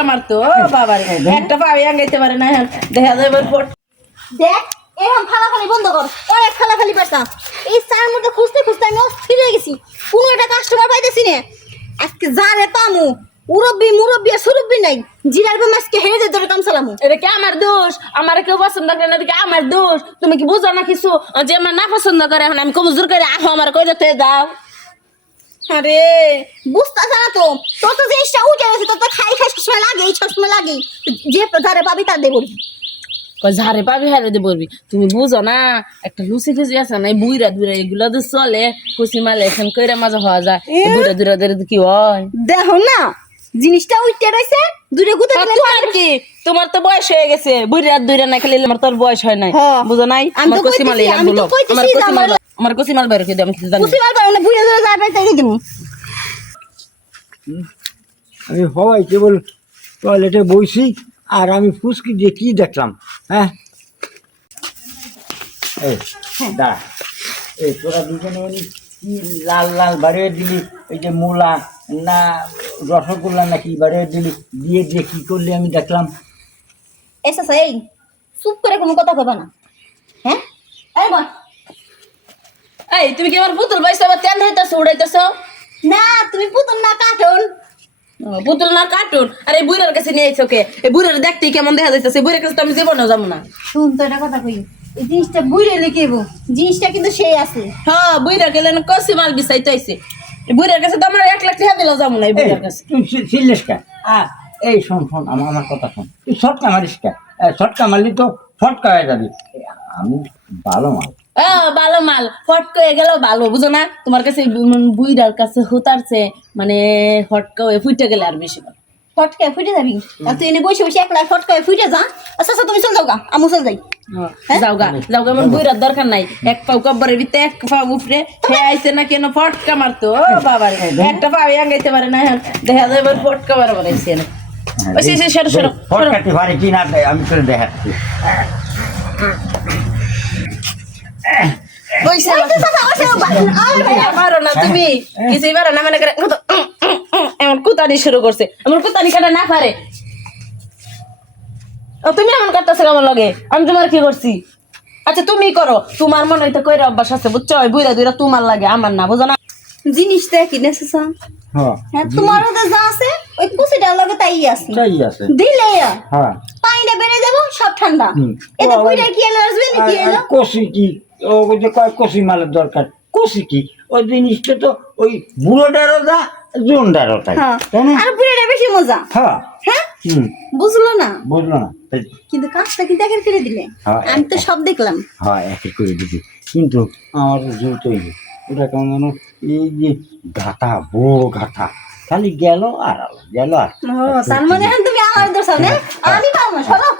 ফটকা মারতো বাবারে একটা পাবে আঙ্গাইতে পারে না দেখা যায় দেখ এরকম ফালাফালি বন্ধ কর অনেক ফালাফালি পারতাম এই চার মধ্যে খুঁজতে খুঁজতে আমি অস্থির হয়ে গেছি কোনো একটা কাস্টমার পাইতেছি না আজকে যারে পামু মুরব্বি আর সুরব্বি নাই জিরার বাম আজকে হেরে যেতে কাম চালামু এটা কি আমার দোষ আমার কেউ পছন্দ করে না দেখি আমার দোষ তুমি কি বুঝো না কিছু যে আমার না পছন্দ করে এখন আমি কমজোর করে আহ আমার কইলে তো দাও আরে বুঝতেছ না তো তোর তো জিনিসটা উঠে গেছে তোর তো খাই সবসময় লাগে সবসময় লাগে যে যারে পাবি তার দেবো ঝাড়ে পাবি হারে দে বলবি তুমি বুঝো না একটা লুচি ফুচি আছে না বুইরা দুইরা এগুলো তো চলে কুচি মালে এখন কইরা মাজা হওয়া যায় বুইরা দুইরা দুইরা কি হয় দেখো না জিনিসটা উঠে রয়েছে দূরে গুতে দিলে তোমার কি তোমার তো বয়স হয়ে গেছে বুইরা দুইরা না খেলে আমার তোর বয়স হয় নাই বুঝো নাই আমার কুচি মালে বলো আমার কুচি মাল বাইরে খেয়ে আমি কিছু জানি কুচি মাল বাইরে না বুইরা দুইরা যাবে তাই দিমু আমি হয় কেবল টয়লেটে বইছি আর আমি ফুসকি দিয়ে কি দেখলাম হ্যাঁ এই দাঁড়া এই তোরা দুজনে কি লাল লাল বাড়িয়ে দিলি এই যে মূলা না রসগোল্লা না কি বাড়িয়ে দিলি দিয়ে দিয়ে কী করলি আমি দেখলাম এসা এই চুপ করে কোনো কথা কইবা না হ্যাঁ এই বল এই তুমি কি আমার পুতুল বাইসা বা তেল হইতাছো উড়াইতাছো না তুমি পুতুল না কার্টুন পুতুল না কার্টুন আর এই বুড়ার কাছে নিয়ে আইছো কে এই বুড়ার দেখতে কেমন দেখা যাইতেছে বুড়ার কাছে তো আমি জীবনেও যাবো না শুন তো এটা কথা কই এই জিনিসটা বুইরে লিখেব জিনিসটা কিন্তু সেই আছে হ্যাঁ বুড়া গেলে না কষি মাল বিছাইতে আইছে এই বুড়ার কাছে তো আমার 1 লাখ টাকা দিলেও যাবো না এই বুড়ার কাছে তুই ছিলিস কে এই শোন শোন আমার কথা শোন তুই শটকা মারিস কে শটকা মারলি তো ফটকা হয়ে যাবি আমি ভালো মাল ভালো মাল ফটকা হয়ে গেল ভালো বুঝো না তোমার কাছে বুইড়ার কাছে হুতারছে মানে ফটকা হয়ে ফুটে গেলে আর বেশি ভালো ফটকায় ফুটে যাবি আর তুই এনে বসে বসে একলা ফটকায় ফুটে যা আচ্ছা আচ্ছা তুমি চল যাও গা আমু চল যাই যাওগা আমার বুইড়ার দরকার নাই এক পাও কব্বরের ভিতরে এক পাও উপরে খেয়ে আইছে না কেন ফটকা মারতো বাবার একটা পাবে আঙ্গাইতে পারে না দেখা যায় ফটকা মারা বানাইছে না ফটকাতে পারে কি না আমি তোর দেখাচ্ছি তুমি কিছুই পারো না মানে এমন কুতানি শুরু করছে এমন কুতানি কাটা না পারে তুমি এমন করতেছো আমার লগে আমি তোমার কি করছি আচ্ছা তুমি করো তোমার মনে হইতে কইরা অভ্যাস আছে বুঝছো বুইরা দুইরা তোমার লাগে আমার না বুঝো না জিনিসটা কি নেসেসা হ্যাঁ তোমার ওদের যা আছে ওই কুচিটা লগে তাই আছে দিলে হ্যাঁ পানিটা বেড়ে যাবো সব ঠান্ডা এতে বুইরা কি এলো আসবে নাকি এলো কষি কি ও যে কয় কষি মালের দরকার কষি কি ওই জিনিসটা তো ওই বুড়োটারও যা জোনটারও তাই তাই না আর বুড়োটা বেশি মজা হ্যাঁ হ্যাঁ বুঝলো না কিন্তু কাজটা কিন্তু একের করে দিলে আমি তো সব দেখলাম হ্যাঁ একের করে দিবি কিন্তু আমার জুতোই ওটা কেমন যেন এই যে গাথা বড় গাথা খালি গেল আর গেল আর তার মানে তুমি আমার দোষ না আমি পাবো না সরব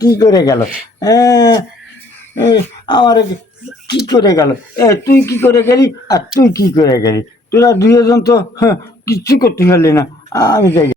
কি করে গেল আমার কি করে গেল তুই কি করে গেলি আর তুই কি করে গেলি তোরা দুজন তো কিচ্ছু করতে পারলি না আমি যাই